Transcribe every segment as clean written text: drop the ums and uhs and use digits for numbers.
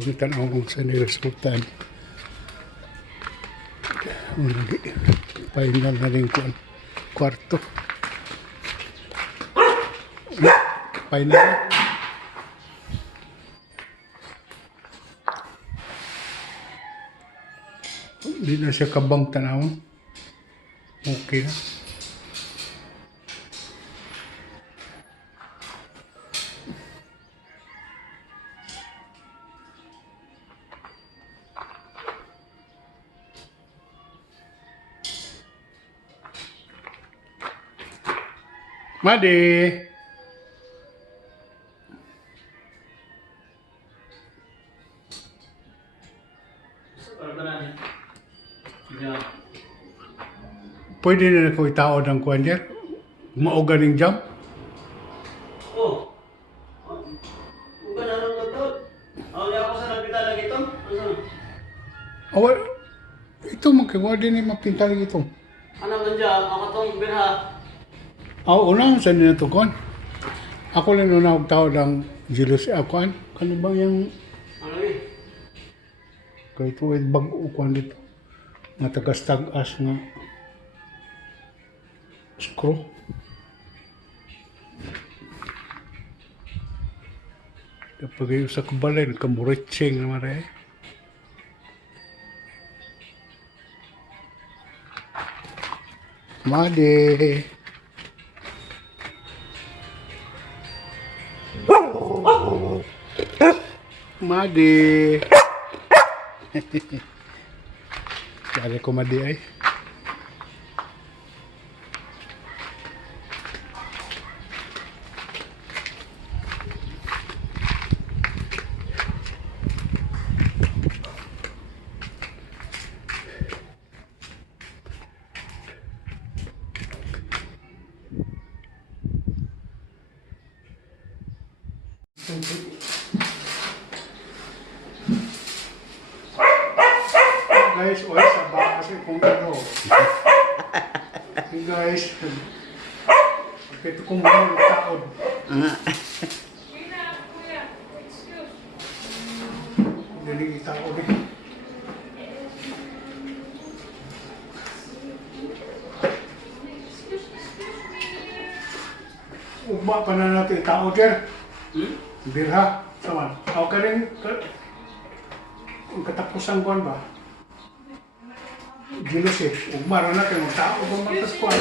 Punta na akong sa niresultan. Final na rin ko ang kwarto. Final. Hindi na siya kabang tanaw. Okay na. Madi. Pwede na ko itaod ang kuwan dyan? Mauga ng jump? Oh. Bukan naroon ko to. Awali ako sa nagpitala ito. Awa, ito magkawa din yung mapintal ito. Ano man dyan? Ako tong birha. Unang saan nila ito kuwan? Ako lang nung nakagtaod ang jealous kuwan. Kano ba yung Ano eh? kahit wait bag-o kuwan dito? Nga tagas-tagas nga screw. Kapag yung sa kabalay, nagkamuritsing naman rin. Madi. Madi. Kaya ko Madi ay. Guys, oy, sabah kasi kung ano. Hey guys, ito kung mga taod. Galing itaod eh. Ugma pa na natin itaod yan. Birha, sama. Ako ka rin, ang katapusan ko ba? Gilos eh. Ugma na natin, magtaod ang magtaskuan.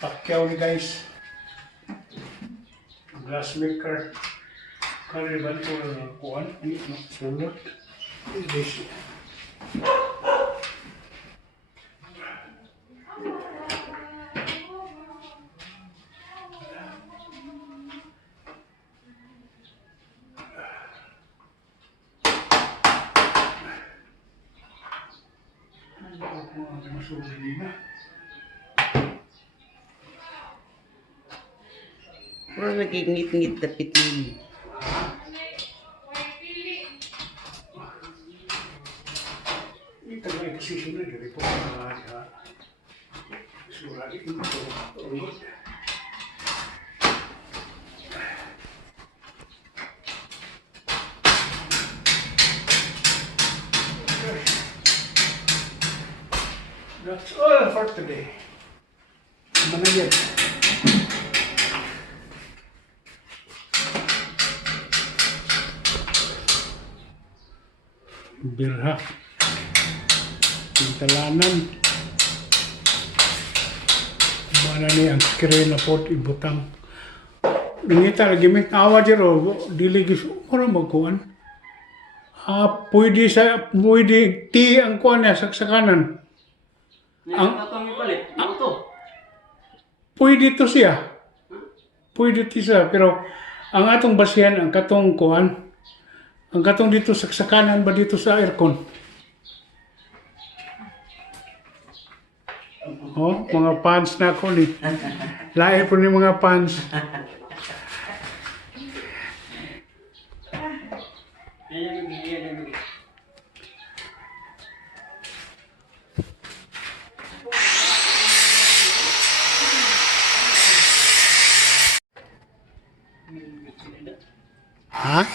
Pakyaw ni guys. Glassmaker. Kariban ko na kuhan. Ini no, sulot. This. Puro nagingit-ngit na pitin. Ini tagay kasi sunod dari po surat itu urut. That's all for today. Mana yan? Birha. Pintalanan. Mana ni ang screen na pot ibutang. Nangita lagi may awa jero dili gis ora magkuan. Pwede ti ang kuan na saksakanan. Ang tatong ipalit. Ano to? Pwede to siya. Pwede to siya pero ang atong basihan ang katong kuan. Ang katong dito saksakanan ba dito sa aircon. Oh, mga fans na ako ni. Lahi po ni mga fans. Ha?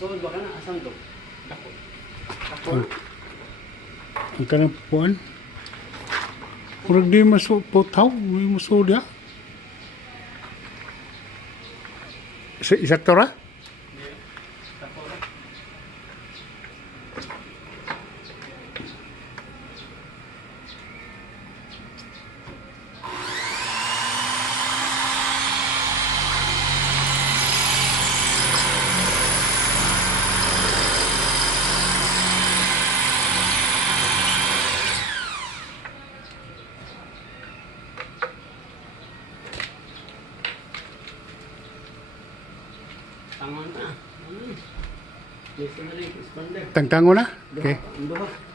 So, baka na, asan to? Dako. Dako. Ang kanang puan. Murag di masuputaw. May masudya. Isakto ra? Dako na. Tama na. Yes, na rin, expander. Tangtango na? Okay. Duha.